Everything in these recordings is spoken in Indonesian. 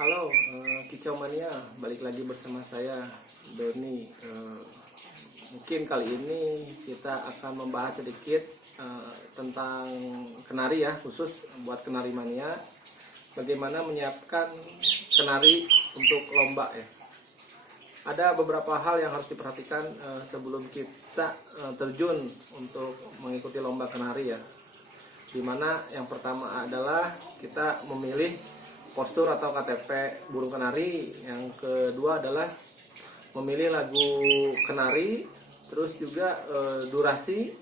Halo, Kicau Mania, balik lagi bersama saya, Doni. Mungkin kali ini kita akan membahas sedikit tentang kenari ya, khusus buat kenari mania. Bagaimana menyiapkan kenari untuk lomba ya. Ada beberapa hal yang harus diperhatikan sebelum kita terjun untuk mengikuti lomba kenari ya. Dimana yang pertama adalah kita memilih postur atau KTP burung kenari. Yang kedua adalah memilih lagu kenari, terus juga durasi,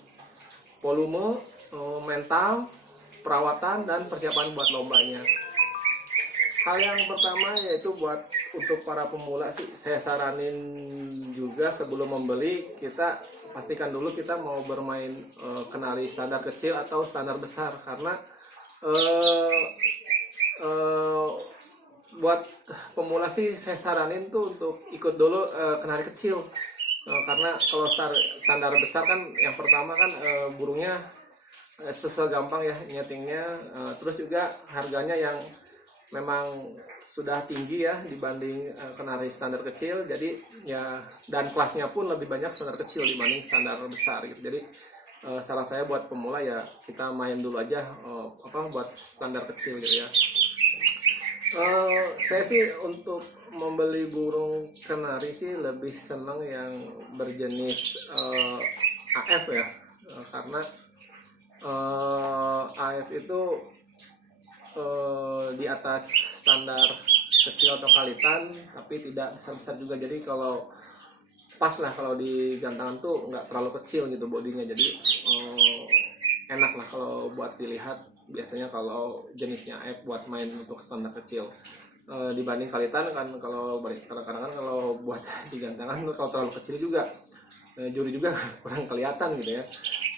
volume, mental, perawatan, dan persiapan buat lombanya. Hal yang pertama yaitu buat untuk para pemula sih, saya saranin juga sebelum membeli, kita pastikan dulu kita mau bermain kenari standar kecil atau standar besar, karena buat pemula sih saya saranin tuh untuk ikut dulu kenari kecil, karena kalau standar besar kan yang pertama kan burungnya susah gampang ya nyetingnya, terus juga harganya yang memang sudah tinggi ya dibanding kenari standar kecil, jadi ya, dan kelasnya pun lebih banyak standar kecil dibanding standar besar gitu. Jadi saran saya buat pemula ya kita main dulu aja buat standar kecil gitu ya. Saya sih untuk membeli burung kenari sih lebih senang yang berjenis AF ya, karena AF itu di atas standar kecil atau kalitan, tapi tidak besar-besar juga. Jadi kalau pas lah kalau di gantangan tuh nggak terlalu kecil gitu bodinya, jadi enak lah kalau buat dilihat. Biasanya kalau jenisnya AF buat main untuk standar kecil dibanding kalitan kan. Kalau kadang-kadang kan kalau buat di gantangan kalau terlalu kecil juga juri juga kurang kelihatan gitu ya.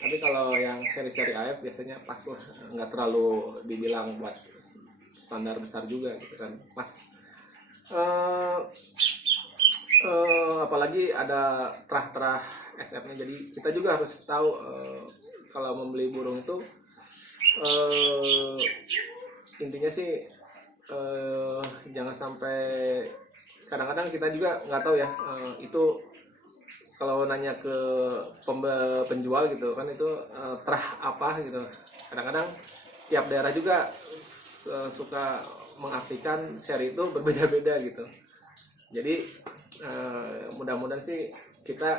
Tapi kalau yang seri-seri AF biasanya pas lah, nggak terlalu dibilang buat standar besar juga gitu kan, pas. Apalagi ada terah-terah SF-nya, jadi kita juga harus tahu kalau membeli burung itu intinya sih jangan sampai, kadang-kadang kita juga nggak tahu ya itu kalau nanya ke penjual gitu kan, itu terah apa gitu. Kadang-kadang tiap daerah juga suka mengartikan seri itu berbeda-beda gitu. Jadi mudah-mudahan sih kita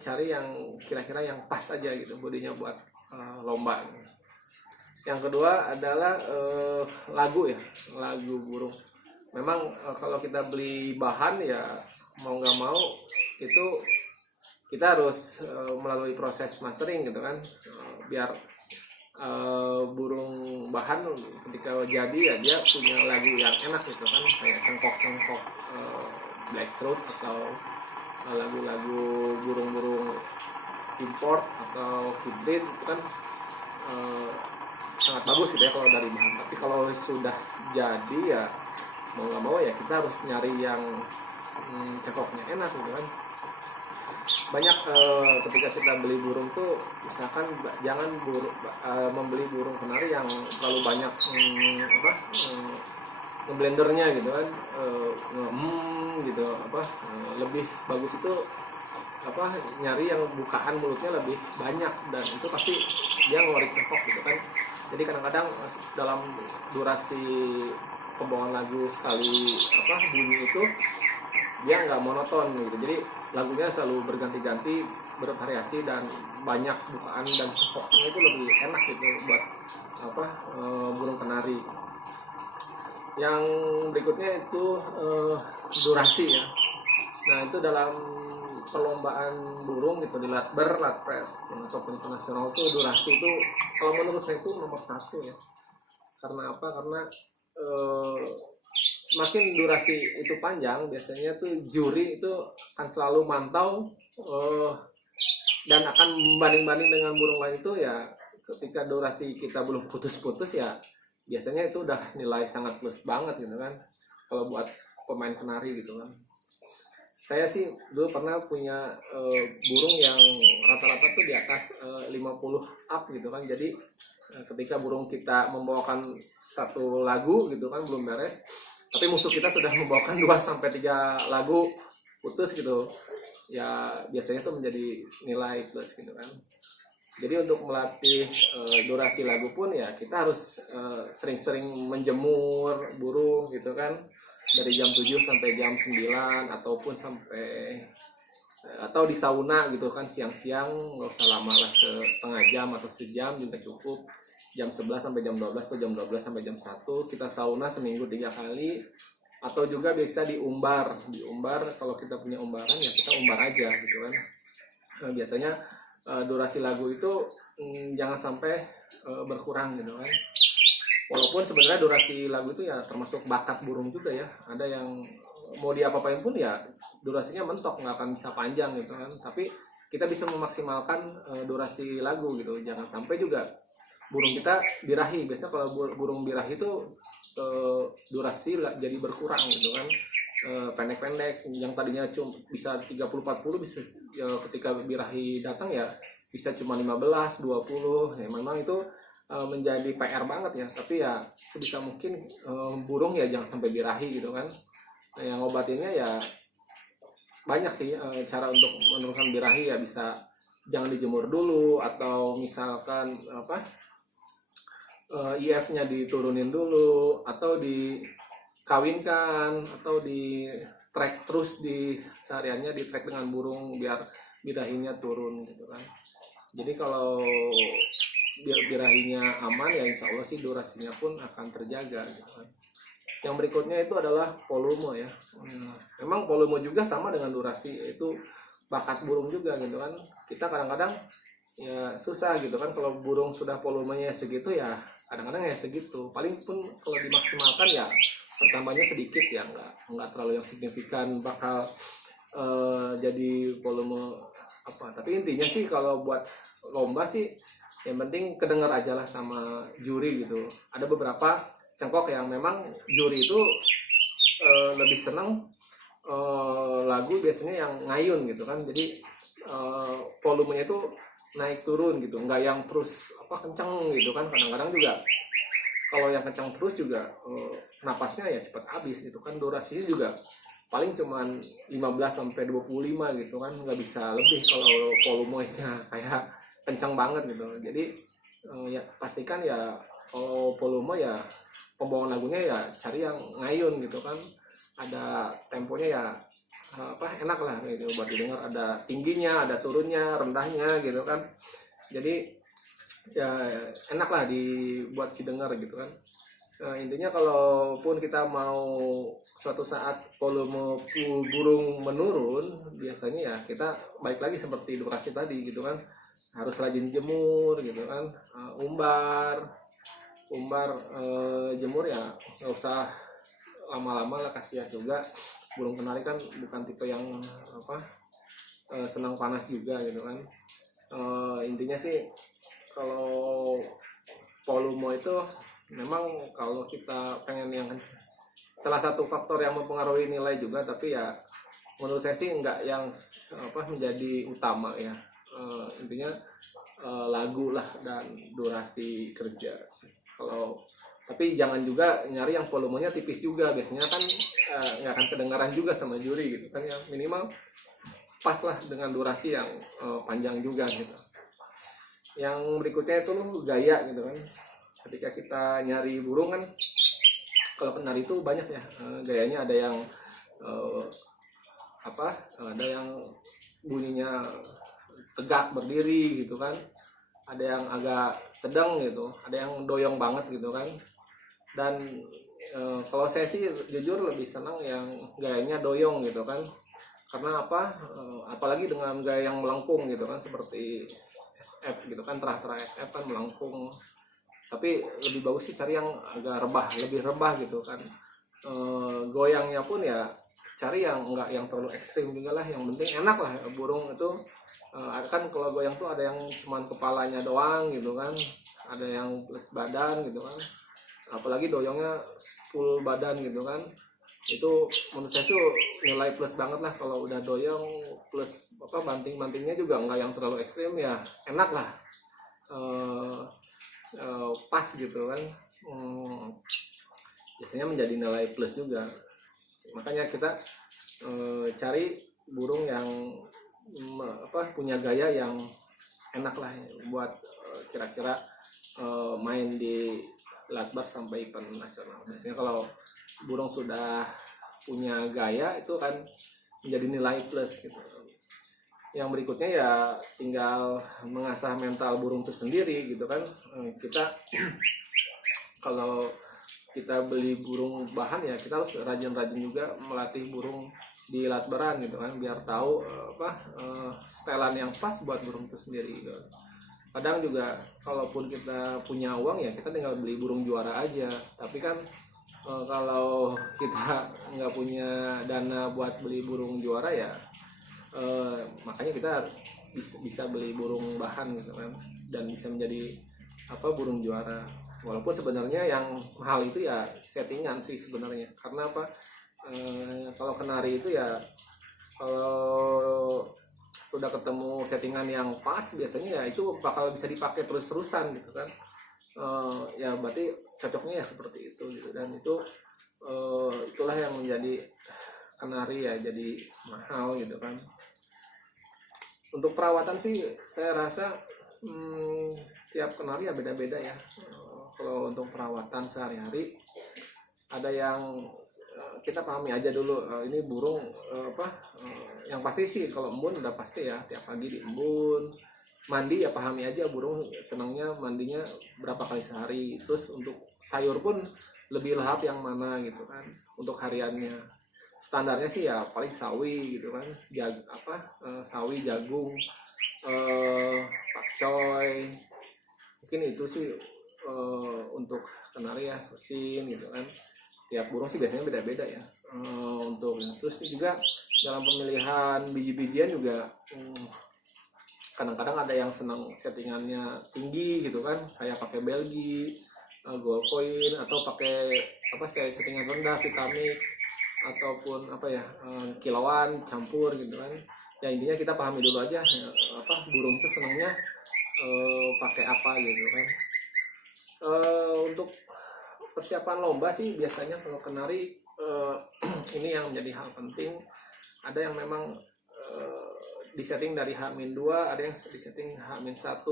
cari yang kira-kira yang pas aja gitu bodinya buat lomba. Yang kedua adalah lagu ya, lagu burung. Memang kalau kita beli bahan ya mau nggak mau itu kita harus melalui proses mastering gitu kan, biar burung bahan ketika jadi ya dia punya lagu yang enak gitu kan, kayak cengkok-cengkok blackthroat atau lagu-lagu burung-burung import atau hybrid itu kan sangat bagus gitu ya kalau dari bahan. Tapi kalau sudah jadi ya mau nggak mau ya kita harus nyari yang cengkoknya enak gitu kan. Banyak ketika kita beli burung tuh misalkan jangan membeli burung kenari yang terlalu banyak ngeblendernya gitu kan, gitu lebih bagus itu nyari yang bukaan mulutnya lebih banyak, dan itu pasti dia ngeluarin cengkok gitu kan. Jadi kadang-kadang dalam durasi pembawaan lagu sekali bunyi itu dia nggak monoton gitu, jadi lagunya selalu berganti-ganti, bervariasi, dan banyak bukaan dan cengkoknya itu lebih enak gitu buat burung kenari. Yang berikutnya itu durasi ya. Nah itu dalam perlombaan burung gitu di Latber, Latpres atau internasional tuh durasi itu kalau menurut saya itu nomor satu ya. Karena apa? Karena semakin durasi itu panjang, biasanya tuh juri itu akan selalu mantau dan akan membanding-banding dengan burung lain itu ya. Ketika durasi kita belum putus-putus ya biasanya itu udah nilai sangat plus banget gitu kan kalau buat pemain kenari gitu kan. Saya sih dulu pernah punya burung yang rata-rata tuh di atas 50 up gitu kan. Jadi ketika burung kita membawakan satu lagu gitu kan belum beres, tapi musuh kita sudah membawakan 2 sampai 3 lagu putus gitu, ya biasanya tuh menjadi nilai plus gitu kan. Jadi untuk melatih durasi lagu pun ya kita harus sering-sering menjemur burung gitu kan, dari jam 7 sampai jam 9 ataupun sampai atau di sauna gitu kan siang-siang, nggak usah lama lah, setengah jam atau sejam juga cukup. Jam 11 sampai jam 12 atau jam 12 sampai jam 1 kita sauna seminggu 3 kali, atau juga bisa diumbar kalau kita punya umbaran ya kita umbar aja gitu kan. Biasanya durasi lagu itu jangan sampai berkurang gitu kan. Walaupun sebenarnya durasi lagu itu ya termasuk bakat burung juga ya, ada yang mau diapa-apain pun ya durasinya mentok, nggak akan bisa panjang gitu kan. Tapi kita bisa memaksimalkan durasi lagu gitu, jangan sampai juga burung kita birahi. Biasanya kalau burung birahi itu durasi jadi berkurang gitu kan, pendek-pendek, yang tadinya cuma bisa 30-40 bisa ya, ketika birahi datang ya bisa cuma 15-20 ya. Memang itu menjadi PR banget ya, tapi ya sebisa mungkin burung ya jangan sampai birahi gitu kan. Nah, yang ngobatinnya ya banyak sih cara untuk menurunkan birahi, ya bisa jangan dijemur dulu, atau misalkan IF-nya diturunin dulu, atau dikawinkan, atau di track terus di sehariannya, di track dengan burung biar birahinya turun gitu kan. Jadi kalau birahinya aman ya insya Allah sih durasinya pun akan terjaga gitu kan. Yang berikutnya itu adalah volume ya. Memang volume juga sama dengan durasi, itu bakat burung juga gitu kan. Kita kadang-kadang ya susah gitu kan, kalau burung sudah volumenya segitu ya kadang-kadang ya segitu, paling pun kalau dimaksimalkan ya pertambahnya sedikit ya, nggak terlalu yang signifikan bakal jadi volume apa. Tapi intinya sih kalau buat lomba sih yang penting kedengar aja lah sama juri gitu. Ada beberapa cengkok yang memang juri itu lebih senang lagu biasanya yang ngayun gitu kan, jadi volumenya itu naik turun gitu, nggak yang terus kenceng gitu kan. Kadang-kadang juga kalau yang kenceng terus juga napasnya ya cepat habis gitu kan. Durasinya juga paling cuman 15-25 gitu kan, nggak bisa lebih kalau volumenya kayak kenceng banget gitu. Jadi ya pastikan ya kalau volume ya pembawaan lagunya ya cari yang ngayun gitu kan, ada temponya ya enak lah gitu buat didengar, ada tingginya, ada turunnya, rendahnya gitu kan. Jadi ya enak lah dibuat didengar gitu kan. Intinya kalaupun kita mau suatu saat volume burung menurun, biasanya ya kita balik lagi seperti durasi tadi gitu kan, harus rajin jemur gitu kan, umbar jemur ya nggak usah lama-lama lah, kasihan juga. Burung kenari kan bukan tipe yang senang panas juga gitu kan. Intinya sih kalau volume itu memang kalau kita pengen yang salah satu faktor yang mempengaruhi nilai juga, tapi ya menurut saya sih enggak yang menjadi utama ya. Intinya lagu lah dan durasi kerja. Tapi jangan juga nyari yang volumenya tipis juga, biasanya kan nggak akan kedengaran juga sama juri gitu kan. Yang minimal pas lah dengan durasi yang panjang juga gitu. Yang berikutnya itu gaya gitu kan. Ketika kita nyari burung kan, kalau penari itu banyak ya gayanya. Ada yang ada yang bunyinya tegak berdiri gitu kan, ada yang agak sedang gitu, ada yang doyong banget gitu kan. Dan kalau saya sih jujur lebih senang yang gayanya doyong gitu kan. Karena apalagi dengan gaya yang melengkung gitu kan, seperti SF gitu kan, terah-terah SF kan melengkung. Tapi lebih bagus sih cari yang agak lebih rebah gitu kan. Goyangnya pun ya cari yang enggak yang terlalu ekstrim juga lah, yang penting enak lah. Burung itu kan kalau goyang tuh ada yang cuman kepalanya doang gitu kan, ada yang plus badan gitu kan, apalagi doyongnya full badan gitu kan. Itu menurut saya tuh nilai plus banget lah kalau udah doyong plus banting-bantingnya juga enggak yang terlalu ekstrim, ya enak lah, pas gitu kan. Biasanya biasanya menjadi nilai plus juga. Makanya kita cari burung yang punya gaya yang enak lah buat kira-kira main di latbar sampai event nasional. Biasanya kalau burung sudah punya gaya itu kan menjadi nilai plus gitu. Yang berikutnya ya tinggal mengasah mental burung itu sendiri gitu kan. Kita kalau kita beli burung bahan ya kita harus rajin-rajin juga melatih burung di latbaran gitu kan, biar tahu setelan yang pas buat burung itu sendiri gitu. Kadang juga kalaupun kita punya uang ya kita tinggal beli burung juara aja, tapi kan kalau kita nggak punya dana buat beli burung juara ya makanya kita bisa beli burung bahan gitu kan, dan bisa menjadi burung juara. Walaupun sebenarnya yang mahal itu ya settingan sih sebenarnya, karena kalau kenari itu ya kalau sudah ketemu settingan yang pas biasanya ya itu bakal bisa dipakai terus-terusan gitu kan. Ya berarti cocoknya ya seperti itu gitu, dan itulah yang menjadi kenari ya jadi mahal gitu kan. Untuk perawatan sih saya rasa tiap kenari ya beda-beda ya. Kalau untuk perawatan sehari-hari ada yang kita pahami aja dulu, ini burung yang pasti sih kalau embun udah pasti ya tiap pagi diembun. Mandi ya pahami aja burung senangnya mandinya berapa kali sehari. Terus untuk sayur pun lebih lahap yang mana gitu kan untuk hariannya. Standarnya sih ya paling sawi gitu kan, sawi, jagung, pakcoy, mungkin itu sih untuk kenari ya, sosin gitu kan. Tiap burung sih biasanya beda-beda ya untuk. Terus juga dalam pemilihan biji-bijian juga kadang-kadang ada yang senang settingannya tinggi gitu kan, kayak pakai Belgi, gold coin, atau pakai settingan rendah Vitamix, ataupun kilauan campur gitu kan. Ya intinya kita pahami dulu aja burung itu senangnya pakai apa gitu kan. Untuk persiapan lomba sih biasanya kalau kenari ini yang menjadi hal penting. Ada yang memang disetting dari H-2, ada yang disetting H-1.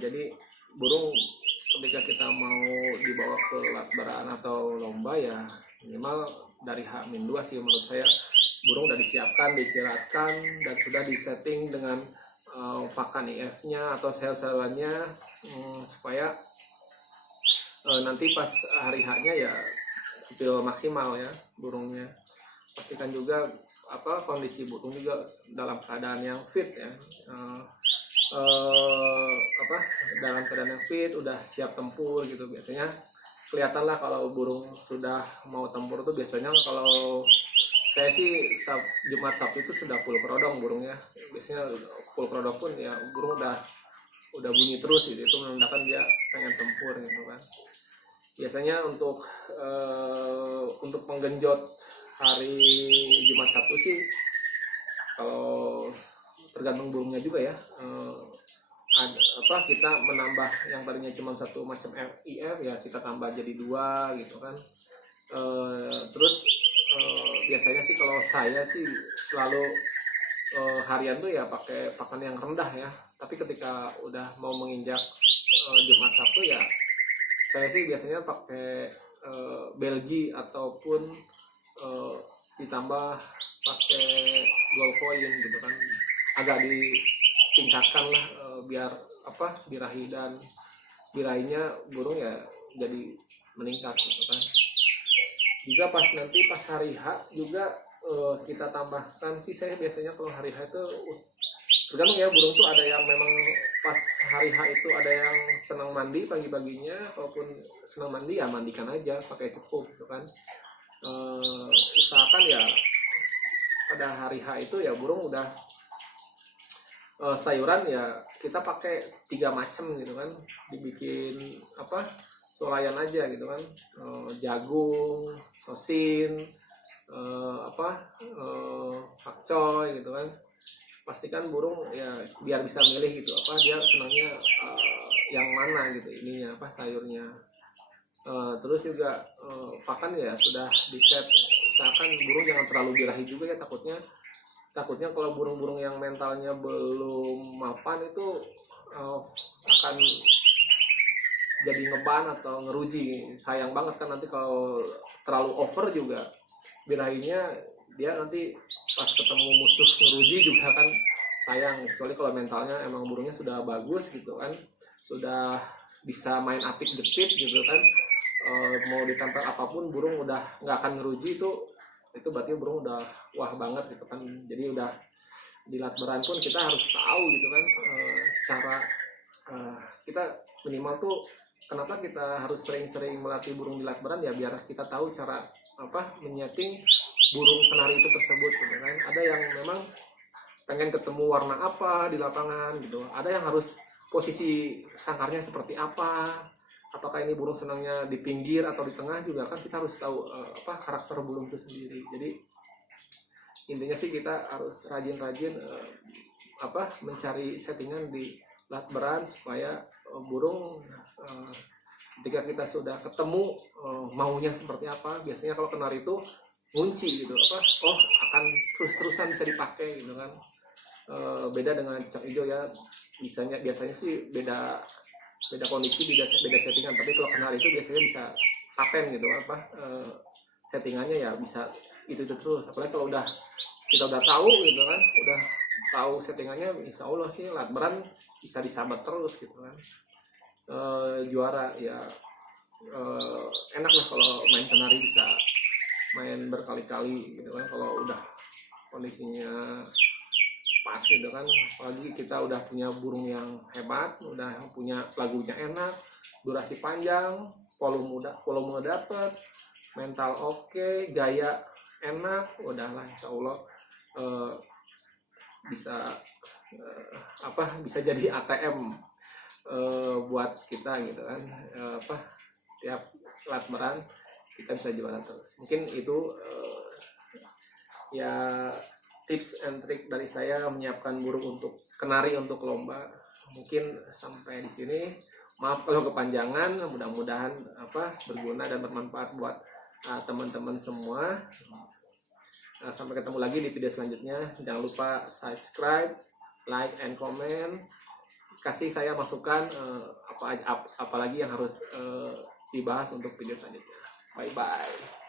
Jadi burung ketika kita mau dibawa ke latbaran atau lomba ya minimal dari H-2 sih menurut saya burung udah disiapkan, diistirahatkan, dan sudah disetting dengan pakan IF-nya atau sel-selannya supaya nanti pas hari H-nya ya tampil maksimal ya burungnya. Pastikan juga kondisi burung juga dalam keadaan yang fit ya, dalam keadaan yang fit, udah siap tempur gitu. Biasanya kelihatan lah kalau burung sudah mau tempur tuh biasanya. Kalau saya sih Jumat Sabtu itu sudah full kerodong burungnya. Biasanya full kerodong pun ya burung udah bunyi terus gitu, itu menandakan dia pengen tempur gitu kan. Biasanya untuk menggenjot hari Jumat Sabtu sih kalau tergantung burungnya juga ya. Kita menambah yang tadinya cuma satu macam IF ya kita tambah jadi 2 gitu kan. Terus biasanya sih kalau saya sih selalu harian tuh ya pakai pakan yang rendah ya. Tapi ketika udah mau menginjak Jumat Sabtu ya saya sih biasanya pakai Belgi ataupun ditambah pakai gold coin gitu kan, agak ditingkatkan lah biar birahi dan birahinya burung ya jadi meningkat gitu kan. Juga pas hari H juga kita tambahkan sih, saya biasanya kalau hari H itu tergantung ya burung tuh, ada yang memang pas hari H itu ada yang senang mandi pagi-paginya, walaupun senang mandi ya mandikan aja pakai cukup gitu kan. Usahakan ya pada hari H itu ya burung udah sayuran ya kita pakai 3 macam gitu kan, dibikin solayan aja gitu kan, jagung, sosin, pakcoy gitu kan. Pastikan burung ya biar bisa milih gitu dia senangnya yang mana gitu ininya sayurnya. Terus juga pakan ya sudah di set, usahakan burung jangan terlalu birahi juga ya, takutnya kalau burung-burung yang mentalnya belum mapan itu akan jadi ngeban atau ngeruji. Sayang banget kan nanti kalau terlalu over juga birahinya, dia nanti pas ketemu musuh ngeruji juga kan sayang. Kecuali kalau mentalnya emang burungnya sudah bagus gitu kan, sudah bisa main apik jepit gitu kan, mau ditempel apapun burung udah nggak akan ngeruji, itu berarti burung udah wah banget gitu kan. Jadi udah di latberan pun kita harus tahu gitu kan, cara kita minimal tuh, kenapa kita harus sering-sering melatih burung di latberan ya, biar kita tahu cara menyeting burung kenari itu tersebut gitu kan. Ada yang memang pengen ketemu warna apa di lapangan gitu, ada yang harus posisi sangkarnya seperti apa, apakah ini burung senangnya di pinggir atau di tengah, juga kan kita harus tahu karakter burung itu sendiri. Jadi intinya sih kita harus rajin-rajin mencari settingan di latberan supaya burung ketika kita sudah ketemu maunya seperti apa. Biasanya kalau kenari itu ngunci gitu, akan terus-terusan bisa dipakai gitu kan. Beda dengan cak hijau ya, biasanya sih beda kondisi, beda settingan. Tapi kalau kenari itu biasanya bisa paten gitu, settingannya ya bisa itu terus. Apalagi kalau kita udah tahu gitu kan, udah tahu settingannya, insya Allah sih latberan bisa disabat terus gitu kan. Juara ya, enak lah kalau main kenari bisa main berkali-kali gitu kan, kalau udah kondisinya pas gitu kan. Apalagi kita udah punya burung yang hebat, udah punya lagunya enak, durasi panjang, volume dapet, mental oke, gaya enak, udahlah insya Allah bisa jadi ATM buat kita gitu kan. Tiap latberan kita bisa jualan terus. Mungkin itu ya tips and trick dari saya menyiapkan burung untuk kenari untuk lomba. Mungkin sampai di sini. Maaf kalau kepanjangan, mudah-mudahan berguna dan bermanfaat buat teman-teman semua. Sampai ketemu lagi di video selanjutnya. Jangan lupa subscribe, like, and comment. Kasih saya masukan apalagi yang harus dibahas untuk video selanjutnya. Bye bye.